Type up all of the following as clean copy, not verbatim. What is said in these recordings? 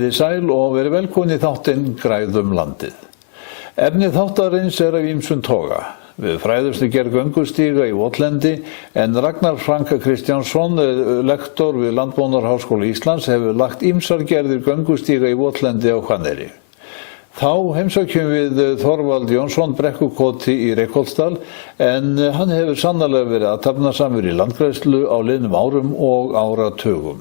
Komiði sæl og verið velkomin í þáttinn Græðum landið. Efnið þáttarins af ýmsum toga. Við fræðumst gerð göngustíga í Votlendi en Ragnar Frank Kristjánsson, lektor við Landbúnaðarháskóla Íslands, hefur lagt ýmsar gerðir göngustíga í Votlendi á Hvanneyri. Þá heimsækjum við Þorvald Jónsson brekkukoti í Reykholtsdal en hann hefur sannarlega verið athafnasamur í landgræðslu á liðnum árum og áratugum.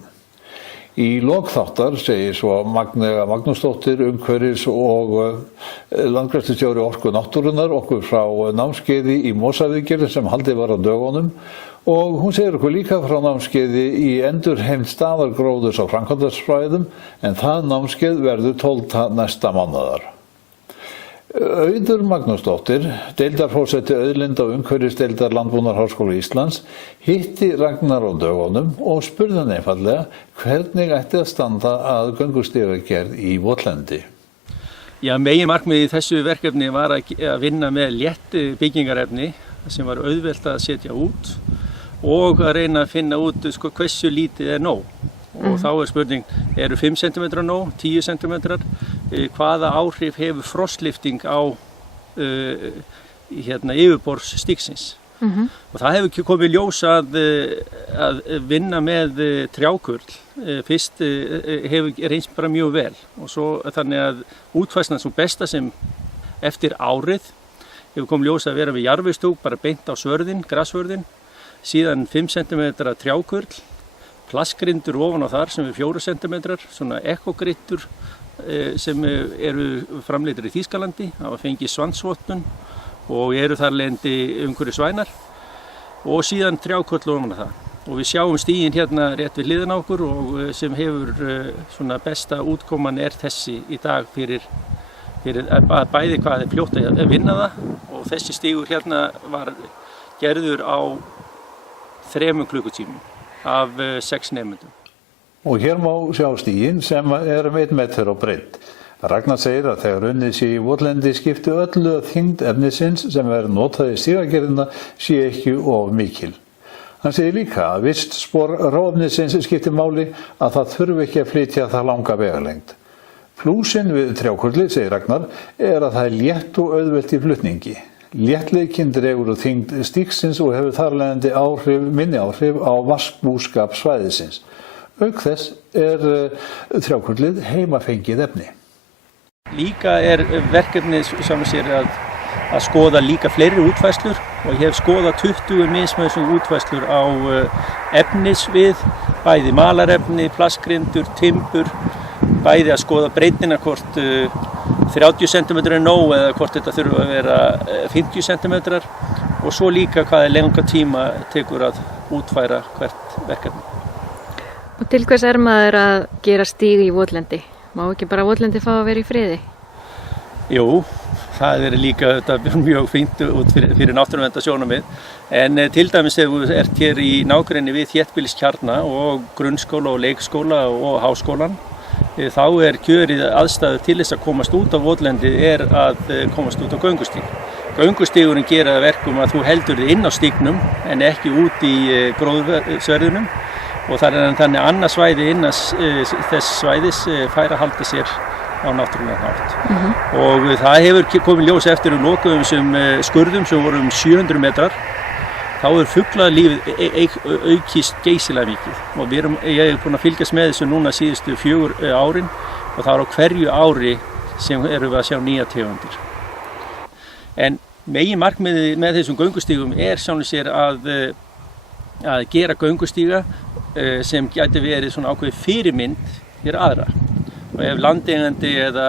Í lok þáttar segir svo Magnea Magnúsdóttir umhverfis- og landgræðslustjóri Orku náttúrunnar okkur frá námskeiði í mosaviðgerð sem haldið var á dögunum og hún segir okkur líka frá námskeiði í endurheimt staðargróðurs á framkvæmdasvæðum en það námskeið verður 12. næsta mánaðar. Auður Magnúsdóttir, deildarforseti auðlinda og umhverfisdeildar Landbúnaðarháskóla Íslands, hitti Ragnar á dögunum og spurði hann einfaldlega hvernig ætti að standa að göngustígagerð í Votlendi. Já, meginmarkmiðið í þessu verkefni var að vinna með létt byggingarefni sem var auðvelt að setja út og að reyna að finna út hversu lítið er nóg. Og þá er spurning, eru 5 cm nóg, 10 cm? Hvaða áhrif hefur frostlyfting á yfirborðs stígsins? Og það hefur komið ljós að vinna með trjákurl fyrst hefur reynst bara mjög vel og svo þannig að útfærslan svo besta sem eftir árið hefur komið ljós að vera við jarðvegstúk bara beint á svörðin, grasvörðin, síðan 5 cm trjákurl, plastgrindur ofan á þar sem er 4 cm, svona ekogrittur sem eru framleiddir í Þýskalandi, hafa fengið svansvottun og eru þar lendi umhverfis vænar og síðan trjákurl ofan á það. Og við sjáum stíginn hérna rétt við hliðina á okkur og sem hefur svona besta útkoman er þessi í dag fyrir bæði hvað er fljótt að vinna það og þessi stígur hérna var gerður á 3 klukkutímum af 6 nemendum. Og hér má sjá stíginn sem er 1 meter á breidd. Ragnar segir að þegar unnið sé í Votlendi skipti öllu að þyngd efnisins sem er notað í stígagerðina sé ekki of mikil. Hann segir líka að vistspor ráefnisins skipti máli að það þurfi ekki að flytja það langa vegalengd. Plúsin við trjákurli, segir Ragnar, er að það er létt og auðvelt í flutningi. Léttleikinn dregur úr þyngd stígsins og hefur þarlegandi minni áhrif á vaskbúskap svæðisins. Auk þess er trjákurlið heimafengið efni. Líka er verkefnið sem sér að skoða líka fleiri útfærslur og ég hef skoðað 20 mismunandi útfærslur á efnisvið, bæði malarefni, plastgrindur, timbur, bæði að skoða breiddina hvort 30 cm er nóg eða hvort þetta þurfa að vera 50 cm og svo líka hvað er langa tíma tekur að útfæra hvert verkefni. Og til hvers er maður að gera stíg í Votlendi? Má ekki bara Votlendi fá að vera í friði? Jú, það er líka mjög fínt út fyrir náttúruverndarsjónarmið en til dæmis þegar þú ert hér í nágrenni við þéttbýliskjarna og grunnskóla og leikskóla og háskólan þá er kjörið aðstæður til þess að komast út á Votlendi er að komast út á göngustíg. Göngustígurinn gera það verkum að þú heldur þig inn á stígnum en ekki út í gróðursverðunum og það er þannig annað svæði innan þess svæðis fær að halda sér á náttúrulegan hátt. Og það hefur komið ljós eftir lokuðum sem skurðum sem voru 700 metrar. Þá er fuglalífið aukist geysilega mikið og ég er búinn að fylgjast með þessu núna síðustu 4 árin og það er á hverju ári sem erum við að sjá nýja tegundir. En meginmarkmiðið með þessum göngustígum er sjálfur sér að gera göngustíga sem gæti verið svona ákveðið fyrirmynd fyrir aðra. Og ef landeigandi eða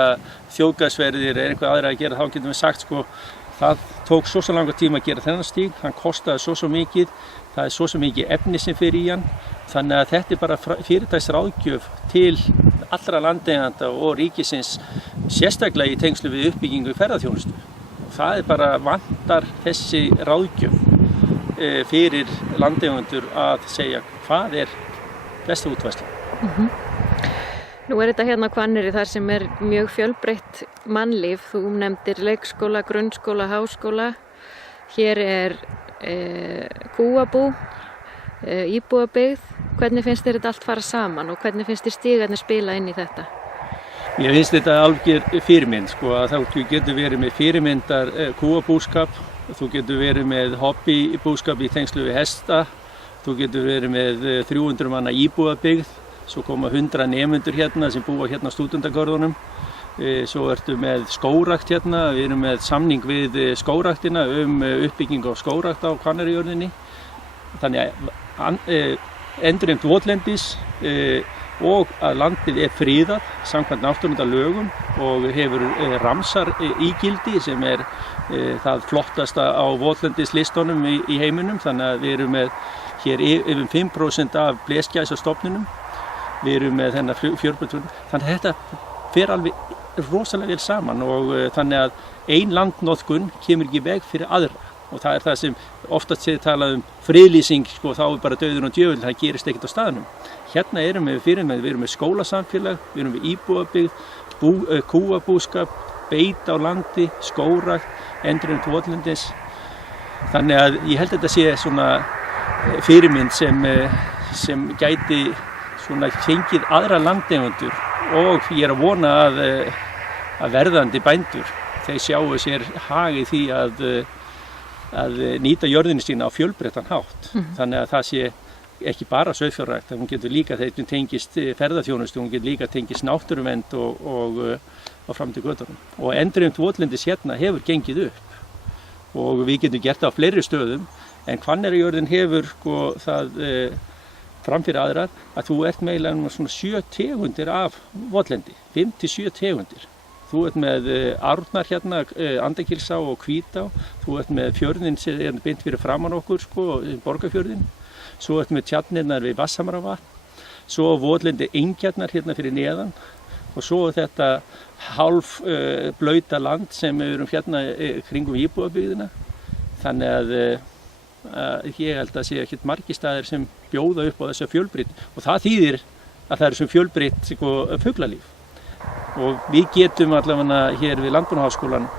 þjóðgarðsverðir er einhver aðra að gera þá getum við sagt það tók svo langa tíma að gera þennan stíg, hann kostaði svo mikið, það er svo mikið efni sem fer í hann, þannig að þetta er bara fyrirtæksráðgjöf til allra landeiganda og ríkisins, sérstaklega í tengslu við uppbyggingu ferðaþjónustu. Það er bara vantar þessi ráðgjöf fyrir landeigandur að segja hvað er besta útfærsla. Nú er þetta hérna á Hvanneyri þar sem er mjög fjölbreytt mannlíf. Þú nefndir leikskóla, grunnskóla, háskóla. Hér er kúabú, íbúabyggð. Hvernig finnst þér þetta allt fara saman og hvernig finnst þér stígarnir spila inn í þetta? Ég finnst þetta algjör fyrirmynd, sko, að þú getur verið með fyrirmyndar kúabúskap, þú getur verið með hobbybúskap í tengslu við hesta, þú getur verið með 300 manna íbúðabyggð, svo koma 100 nemendur hérna sem búa hérna á stúdentagörðunum, svo ertu með skógrakt hérna, við erum með samning við skógraktina uppbygging á skógrakt á Hvanneyjajörðinni, þannig að endurheimt votlendis og að landið friðað samkvæmt náttúruverndarlögum og hefur Ramsar ígildi sem það flottasta á votlendislistunum í heiminum, þannig að við erum með hér yfir 5% af blesgæsastofninum, við erum með þennan fjölbreytileika, þannig að þetta fer alveg rosalega vel saman og þannig að ein landnotkun kemur ekki í veg fyrir aðra. Og það það sem oftast séð talað friðlýsing, sko, þá bara dauður og djöfull, það gerist ekkert á staðnum. Hérna erum við við erum með skólasamfélag, við erum með íbúðabyggð, kúabúskap, beit á landi, skógrakt, endurheimt votlendis. Þannig að ég held að þetta sé svona fyrirmynd sem gæti svona fengið aðra landeigendur og ég að vona að verðandi bændur, þeir sjáu sér hag í því að nýta jörðinni sína á fjölbreyttan hátt. Þannig að það sé ekki bara sauðfjárrækt, hún getur líka þegar tengist ferðaþjónustu, hún getur líka tengist náttúruvernd og fram til götunum. Og endurheimt votlendis hérna hefur gengið upp og við getum gert það á fleiri stöðum, en Hvanneyjajörðin hefur sko, það framfyrir aðrar að þú ert meðlega svona 7 tegundir af votlendi, 5 til 7 tegundir. Þú ert með árnar hérna, Andakílsá og Hvítá, þú ert með fjörðin sem beint fyrir framan okkur, sko, Borgarfjörðin, svo ert með tjarnirnar við Vatnshamravatn, svo votlendi Engjarnar hérna fyrir neðan og svo þetta hálf blauta land sem við erum hérna kringum íbúðabyggðina. Þannig að ég held að sé ekkert margir staðir sem bjóða upp á þessa fjölbreytni og það þýðir að það er sem fjölbreytt sko, fuglalíf. Og við getum allavega hér við Landbúnaðarháskólann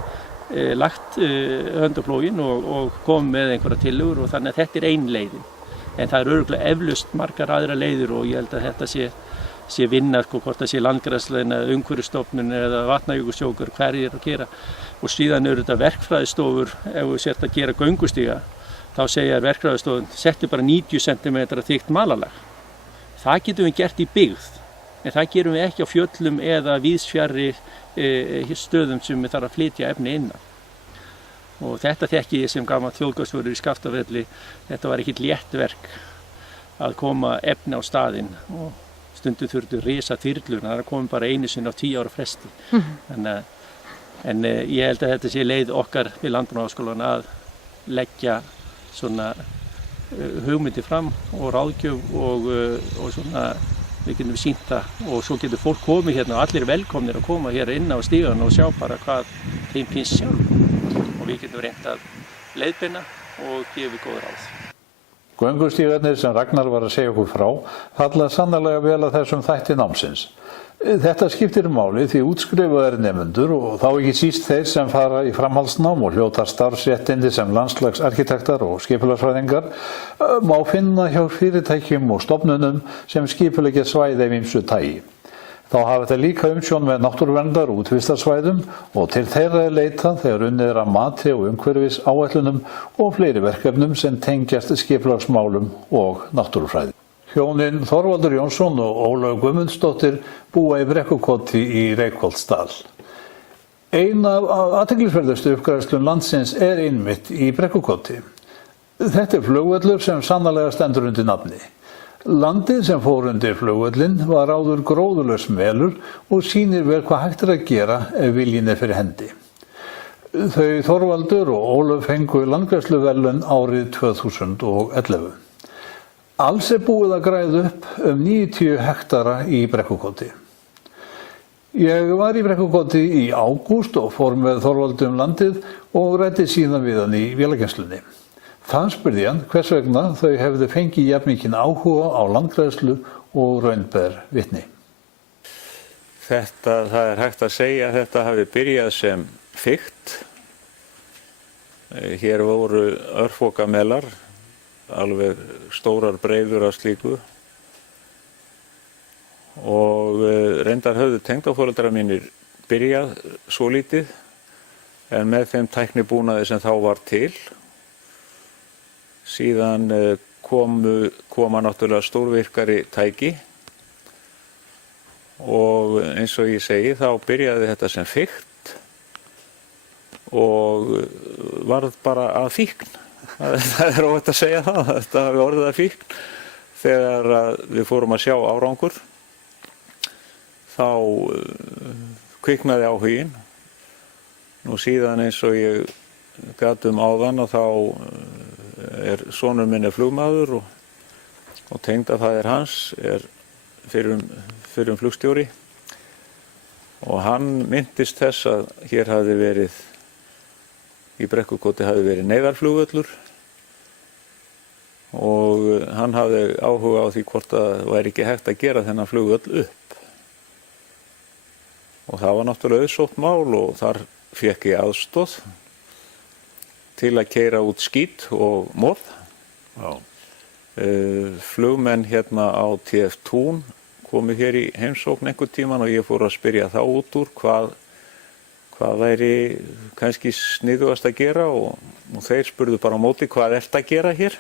lagt hönd á plóginn og komið með einhverja tillögur og þannig að þetta ein leiðin. En það örugglega eflaust margar aðra leiðir og ég held að þetta sé vinna, sko, hvort það sé Landgræðslan eða Umhverfisstofnun eða Vatnajökulsþjóðgarður, hverjir að gera. Og síðan þetta verkfræðistofur, ef þú sért að gera göngustíga, þá segja verkfræðistofun, settu bara 90 cm þykkt malalag. Það getum við gert í byggð. En það gerum við ekki á fjöllum eða víðsfjarri stöðum sem við þarf að flytja efni innan. Og þetta þekki ég sem gamall þjóðgarðsvörður í Skaftafelli, þetta var ekkert létt verk að koma efni á staðinn og stundum þurftu risa þyrlur, það kom bara einu sinni á 10 ára fresti. En ég held að þetta sé leið okkar við Landbúnaðarháskólann að leggja svona hugmyndi fram og ráðgjöf og svona við getum sýnt það og svo getur fólk komið hérna og allir velkomnir að koma hér inn á stígan og sjá bara hvað þeim finnst sjálf og við getum reynt að leiðbeina og gefa góð ráð. Göngustígarnir sem Ragnar var að segja okkur frá falla sannarlega vel að þessum þætti námsins. Þetta skiptir máli því útskrifaðir nemendur og þá ekki síst þeir sem fara í framhaldsnám og hljóta starfsréttindi sem landslagsarkitektar og skipulagsfræðingar má finna hjá fyrirtækjum og stofnunum sem skipuleggja svæði af ýmsu tagi. Þá hafa þetta líka umsjón með náttúruverndar og útvistarsvæðum og til þeirra leitað þegar unnið að mati og umhverfis áætlunum og fleiri verkefnum sem tengjast skipulagsmálum og náttúrufræði. Hjónin Þorvaldur Jónsson og Ólöf Guðmundsdóttir búa í Brekkukoti í Reykholtsdal. Ein af athyglisverðustu uppgræðslum landsins einmitt í Brekkukoti. Þetta flugvöllur sem sannarlega stendur undir nafni. Landið sem fór undir flugvöllin var áður gróðurlaus melur og sýnir vel hvað hægt að gera ef viljinn fyrir hendi. Þau Þorvaldur og Ólöf fengu landgræðsluverðlaun árið 2011. Alls búið að græða upp 90 hektara í Brekkukoti. Ég var í Brekkukoti í ágúst og fór með Þorvaldi landið og ræddi síðan við hann í vélageymslunni. Það spurði hann hvers vegna þau hefðu fengið jafnmikinn áhuga á landgræðslu og raun ber vitni. Það er hægt að segja að þetta hafi byrjað sem fikt. Hér voru örfokamelar, alveg stórar breiður af slíku og reyndar höfðu tengdaforeldrar mínir byrjað svo lítið en með þeim tæknibúnaði sem þá var til. Síðan koma náttúrulega stórvirkari tæki og eins og ég segi þá byrjaði þetta sem fikt og varð bara að fíkn. Það er óhætt að segja það, þetta hafi orðið að fíkn. Þegar við fórum að sjá árangur þá kviknaði áhuginn. Nú síðan eins og ég gat áðan og þá sonur minn flugmaður og tengdafaðir hans fyrrum flugstjóri og hann minntist þess að hér hafði verið, í Brekkukoti hafði verið neyðarflugvöllur og hann hafði áhuga á því hvort það væri ekki hægt að gera þennan flugvöll upp. Og það var náttúrulega auðsótt mál og þar fékk ég aðstoð til að keyra út skít og morð. Flugmenn hérna á TF Tún komu hér í heimsókn einhvern tíman og ég fór að spyrja þá út úr hvað væri kannski sniðugast að gera og þeir spurðu bara á móti hvað ert að gera hér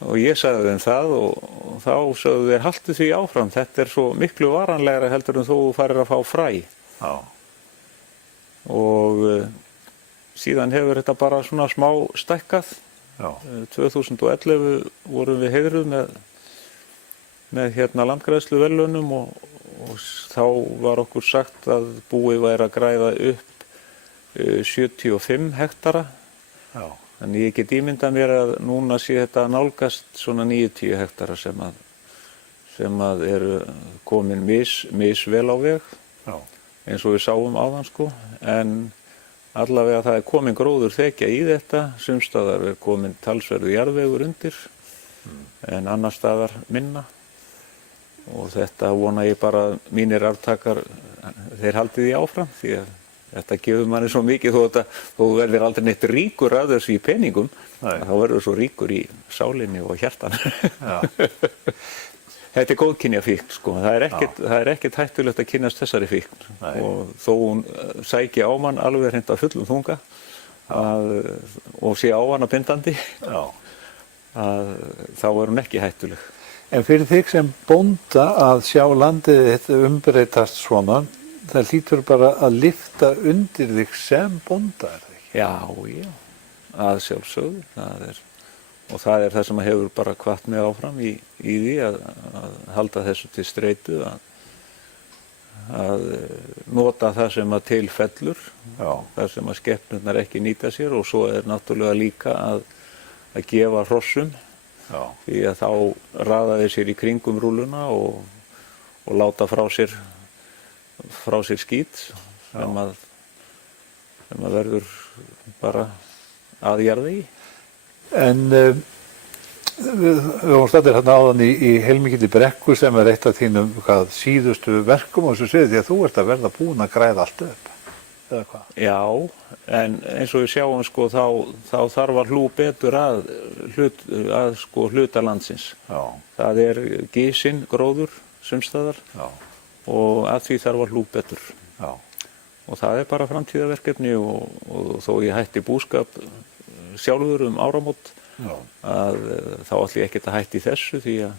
og ég sagði þeim það og þá sögðu þeir haltu því áfram, þetta er svo miklu varanlegra heldur en þú farir að fá fræ. Já. Og síðan hefur þetta bara svona smá stækkað. Já. 2011 vorum við heiðruð með hérna landgræðsluverðlaunum og þá var okkur sagt að búið væri að græða upp 75 hektara. Já. Þannig ég get ímyndað mér að núna sé þetta nálgast svona 90 hektara sem að eru komin misvel á veg. Já. Eins og við sáum áðan sko, en allavega það er komin gróður þekja í þetta, sums staðar er komin talsverður jarðvegur undir, en annar staðar minna. Og þetta vona ég bara mínir arftakar, þeir haldi því áfram, því að þetta gefur manni svo mikið þó þú verður aldrei neitt ríkur af þessu í peningum, þá verður svo ríkur í sálinni og hjartan. Þetta er góðkynja fíkn sko, það er ekkert hættulegt að kynnast þessari fíkn. Og þó hún sæki á mann alveg hreint af fullum þunga og sé á hana bindandi, þá er hún ekki hættuleg. En fyrir þig sem bónda að sjá landið þetta umbreytast svona, það hlýtur bara að lyfta undir þig sem bónda, er það ekki? Já, að sjálfsögðu, og það er það sem hefur bara hvatt mig áfram í því að halda þessu til streitu, að nota það sem að til fellur, það sem að skepnurnar ekki nýta sér og svo er náttúrulega líka að gefa hrossum, því að þá raða þeir sér í kringum rúluna og láta frá sér skít sem að verður bara að jarðvegi. En við vorum stættir hérna áðan í heilmikilli Brekku sem er eitt af þínum síðustu verkum og svo segir því að þú ert að verða búin að græða allt upp, eða hvað? Já, en eins og við sjáum sko þá þarf að hlú betur að hluta landsins. Já. Það er gisinn gróður sumstaðar og að því þarf að hlú betur. Já. Og það er bara framtíðarverkefni og þó ég hætti búskap sjálfur áramót að þá ætla ég ekkert að hætti þessu því að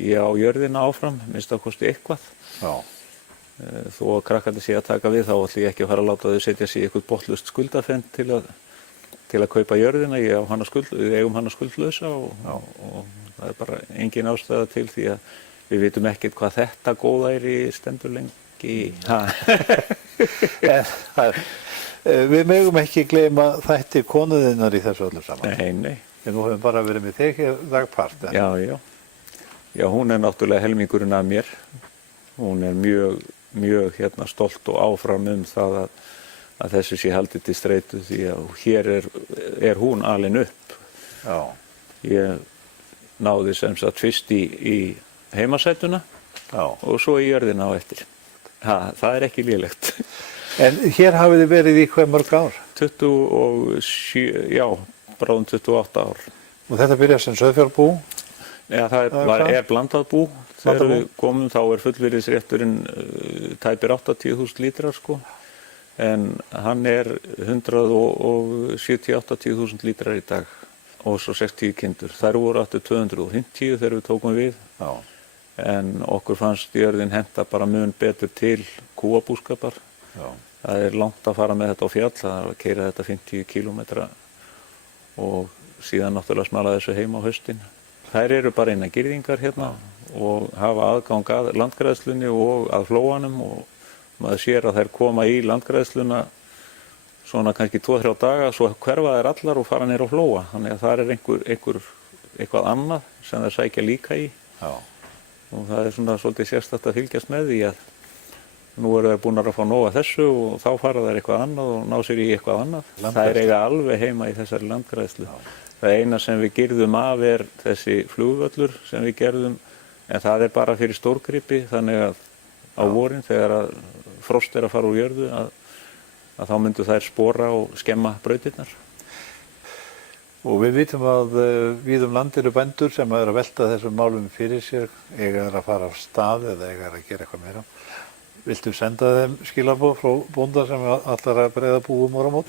ég á jörðina áfram, minnst að kosti eitthvað. Já. Þó að krakkandi sé að taka við þá ætla ég ekki að fara að láta þau setja sig í eitthvað botnlaust skuldafend til að kaupa jörðina, við eigum hana skuldlausa og það er bara engin ástæða til því að við vitum ekkert hvað þetta góðæri stendur lengi. Við megum ekki gleyma þætti konuðinnar í þessu öllu saman. Nei. En nú höfum bara verið með þig hér dagpart. Já, hún er náttúrulega helmingurinn af mér. Hún er mjög stolt og áfram það að þessu sé haldið til streitu því að hér er hún alin upp. Já. Ég náði sem sagt fyrst í heimasætuna og svo í jörðina á eftir. Það er ekki lélegt. En hér hafið þið verið í hve mörg ár? 27, bráðum 28 ár. Og þetta byrjar sem sauðfjárbú? Já, það er blandað bú. þegar við komum þá fullvirðisrétturinn tæpir 80.000 lítrar sko, en hann 170-80.000 lítrar í dag og svo 60 kindur. Þær voru aftur 250 þegar við tókum við. Já. En okkur fannst jörðin henta bara mun betur til kúabúskapar. Já. Það langt að fara með þetta á fjall, það að keyra þetta 50 kilometra og síðan náttúrulega smala þessu heim á haustin. Þær eru bara innan girðingar hérna og hafa aðgang að landgræðslunni og að flóanum og maður sér að þær koma í landgræðsluna svona kannski 2-3 daga, svo hverfa þær allar og fara niður á flóa. Þannig að það eitthvað annað sem þær sækja líka í. Já. Og það svona svolítið sérstakt að fylgjast með því að nú eru þær búin að fá nóg af þessu og þá fara þær eitthvað annað og ná sér í eitthvað annað. Það eiga alveg heima í þessari landgræðslu. Já. Það eina sem við girðum af þessi flugvöllur sem við gerðum, en það bara fyrir stórgripi, þannig að á vorin þegar að frost að fara úr jörðu að þá myndu þær spora og skemma brautirnar. Og við vitum að víðum land eru bændur sem að velta þessum málum fyrir sér, eiga að fara af stað eða eiga að gera eitthvað meira. Viltu senda þeim skilaboð frá bónda sem allar að breiða búum áramót?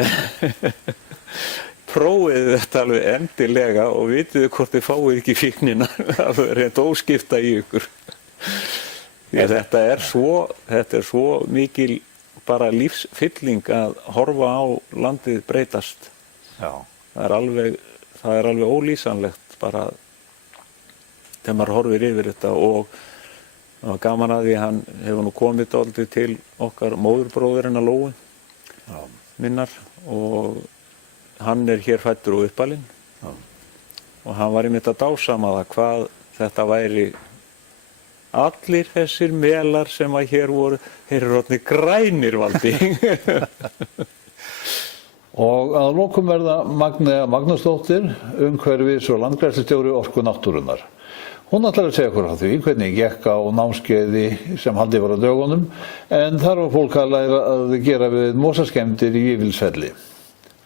Prófið þetta alveg endilega og vitið hvort þið fáið ekki fíknina að reynd óskipta í ykkur. Þetta er svo mikil bara lífsfylling að horfa á landið breytast. Já. Það er alveg ólýsanlegt bara þegar maður horfir yfir þetta og það var gaman að því hann hefur nú komið dálítið til okkar móðurbróðurinn að Lóu minnar og hann hér fæddur og uppalinn og hann var einmitt að dásama það hvað þetta væri allir þessir melar sem að hér voru, þeir eru orðnir grænir Valdi. Og að lokum verða Magnea Magnúsdóttir, umhverfis- og landgræðslustjóri Orku náttúrunnar. Hún ætlar að segja okkur á því hvernig gekk á námskeiði sem haldið var á dögunum, en þar var fólk að læra að gera við mosaskemmdir í Vífilsfelli.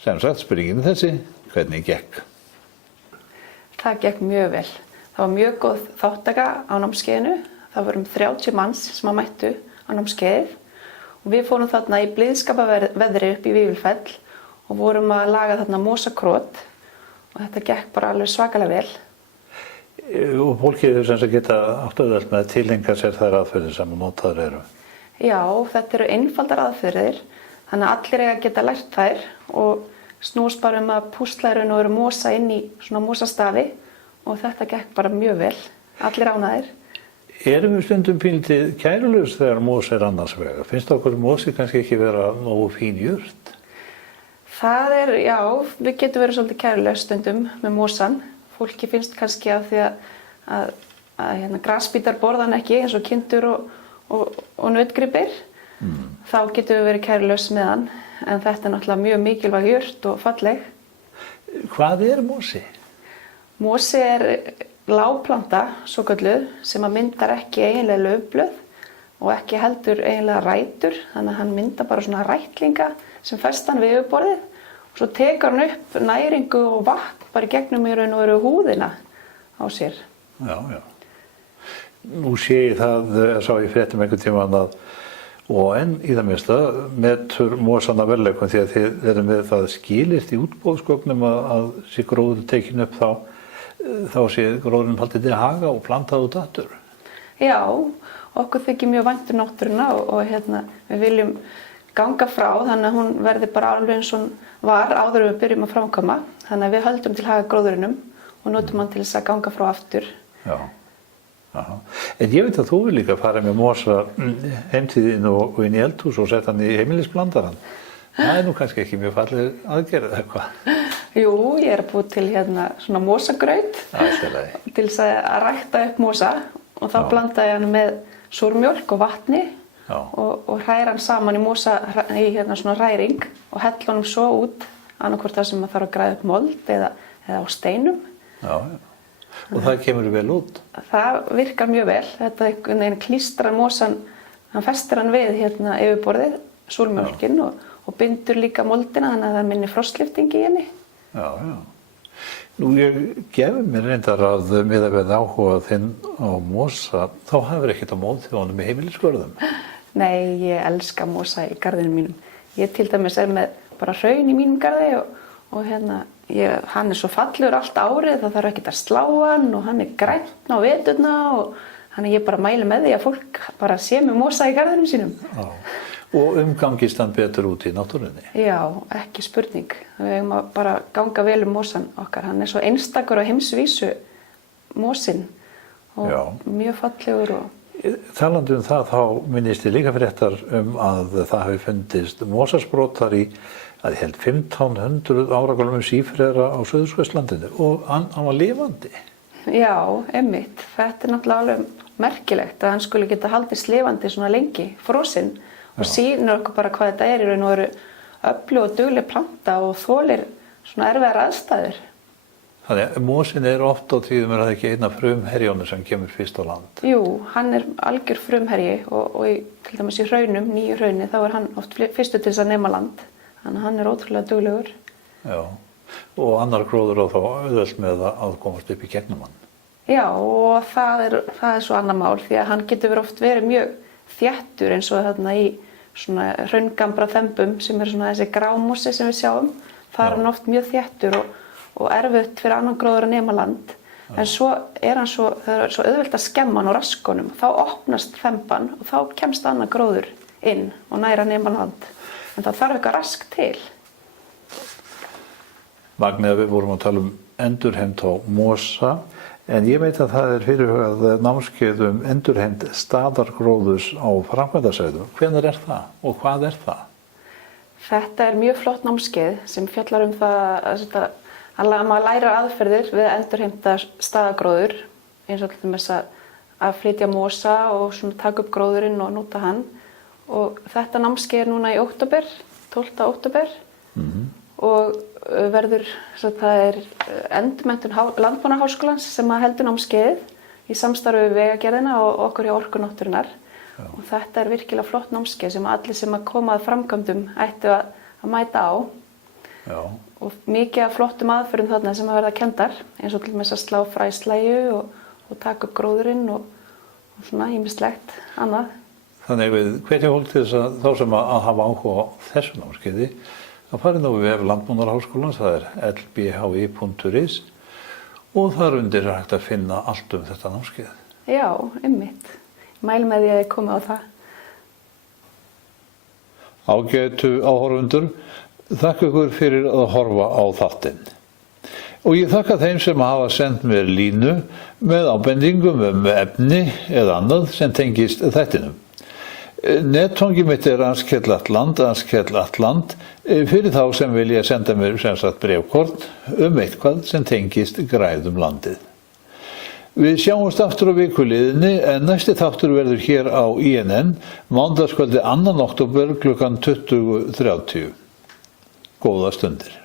Sem sagt, spurningin þessi, hvernig gekk? Það gekk mjög vel. Það var mjög góð þátttaka á námskeiðinu. Það voru 30 manns sem mættu á námskeiðið og við fórum þarna í blíðskaparveðri upp í Vífilfell og vorum að laga þarna mosakrót og þetta gekk bara alveg svakalega vel. Og fólkið sem geta átt auðvelt með að tilengja sér þær aðferðir sem notaðar eru? Já, þetta eru einfaldar aðferðir, þannig að allir eiga að geta lært þær og snúast bara að púsla og eru mosa inn í svona mosastafi og þetta gekk bara mjög vel, allir ánægðir. Erum við stundum pínlítið kærulaus þegar mos annars vegar? Finnst okkur mosi kannski ekki vera nógu fín jurt? Það já, við getum verið svolítið kærulaus stundum með mosan. Fólki finnst kannski að því að grasbítar borðan ekki eins og kindur og nautgripir. Þá getum við verið kærulaus með hann, en þetta er náttúrulega mjög mikilvæg jurt og falleg. Hvað mosi? Mosi lágplanta, svokölluð, sem að myndar ekki eiginlega laufblöð og ekki heldur eiginlega rætur, þannig að hann myndar bara svona rætlinga sem festa hann við yfirborðið og svo tekur hann upp næringu og vatn bara í gegnum í raun og veru húðina á sér. Já, já. Nú sé ég það, sá ég fréttum einhvern tímann að og enn í það minnsta metur mosanna verðleikum því að þið erum með það skilyrt í útboðsgögnum að sé gróður tekin upp þá sé gróðurinn haldið til haga og plantað út aftur. Já, okkur þykir mjög vænt náttúruna og við viljum ganga frá þannig að hún verði bara alveg eins og var áður en við byrjum að framkvæma. Þannig að við höldum til haga gróðurinnum og notum hann til þess að ganga frá aftur. Já. Aha. En ég veit að þú vil líka fara með mosa heimtíðin og inn í eldhús og setja hann í heimilisblandarann. Það er nú kannski ekki mjög falleg aðgerð eða eitthvað. Jú, ég að búið til svona mosagraut til þess að rækta upp mosa og þá blanda ég hann með súrmjólk og vatni og hræra hann saman í mosa í svona hræring og hella honum svo út annarkvort það sem maður þarf að græða upp mold eða á steinum. Já, já. Og það kemur vel út? Það virkar mjög vel. Þetta klístrar mosan, hann festir hann við yfirborðið, súrmjólkin og bindur líka moldina þannig að það minni frostlyfting í henni. Já, já. Nú, ég gefi mér reyndar að miðað við áhuga þinn á mosa, þá hafur ekkert á móti honum í heimilisgörðum. Nei, ég elska mosa í garðinum mínum. Ég til dæmis með bara hraun í mínum garði og hérna, hann svo fallegur allt árið, það þarf ekkert að slá hann og hann grænn á veturna og þannig ég bara mæli með því að fólk bara sé með mosa í garðinum sínum. Já. Og umgangist hann betur út í náttúrunni? Já, ekki spurning. Við eigum að bara ganga vel mosan okkar. Hann svo einstakur á heimsvísu, mosinn, og mjög fallegur. Talandi það, þá minnist ég líka fréttar að það hafi fundist mosasbrotar í, að ég held 1500 ára gömlum sífrera á Suðurskautslandinu og hann var lifandi. Já, einmitt. Þetta náttúrulega alveg merkilegt að hann skuli geta haldist lifandi svona lengi, frosinn. Og sýnir okkur bara hvað þetta í raun og veru öflug og dugleg planta og þolir svona erfiðar aðstæður. Þannig að mosinn oft á tíðum það ekki einn af frumherjónu sem kemur fyrst á land? Jú, hann algjör frumherji og til dæmis í hraunum, nýju hrauni, þá hann oft fyrstur til þess að nema land. Þannig að hann ótrúlega duglegur. Já, og annar gróður á þá auðvelt með að komast upp í gegnum hann. Já, og það svo annar mál því að hann getur oft verið mjög þéttur eins og þarna í svona hraungambra þembum sem svona þessi grámosi sem við sjáum. Það er hann oft mjög þéttur og erfitt fyrir annan gróður að nema land. En svo það er svo auðvelt að skemma hann á raskonum. Þá opnast þemban og þá kemst annan gróður inn og næra nema land. En það þarf eitthvað rask til. Magnea, við vorum að tala endurheimt á mosa, en ég veit að það fyrirhugað námskeið endurheimt staðargróðurs á framkvæmdasvæðum. Hvenær það og hvað það? Þetta mjög flott námskeið sem fjallar það að maður læra aðferðir við að endurheimta staðargróður, eins og til þess að flytja mosa og taka upp gróðurinn og nota hann. Og þetta námskeið núna í október, 12. október. Og verður, það endurmenntun Landbúnaðarháskólans sem heldur námskeiðið í samstarfi við Vegagerðina og okkur hjá Orku náttúrunnar. Og þetta virkilega flott námskeið sem allir sem koma að framkvæmdum ættu að mæta á. Já. Og mikið af flottum aðferðum þarna sem verða kenndar, eins og til dæmis að slá fræslægju og taka upp gróðurinn og svona ýmislegt annað. Þannig við hvetjum fólk til þess að þá sem að hafa áhuga á þessu námskeiði að fara inn á vef Landbúnaðarháskólans, það lbhi.is og þar undir hægt að finna allt þetta námskeið. Já, einmitt. Mæli með því að ég komi á það. Ágætu áhorfundur, þakka ykkur fyrir að horfa á þáttinn. Og ég þakka þeim sem hafa sendt mér línu með ábendingum efni eða annað sem tengist þættinum. Netfangi mitt Arnskell@land, fyrir þá sem vilja senda mér bréfkort eitthvað sem tengist græðum landið. Við sjáumst aftur á vikuliðinni en næsti þáttur verður hér á INN mánudagskvöldið 2. október klukkan 20:30. Góða stundir.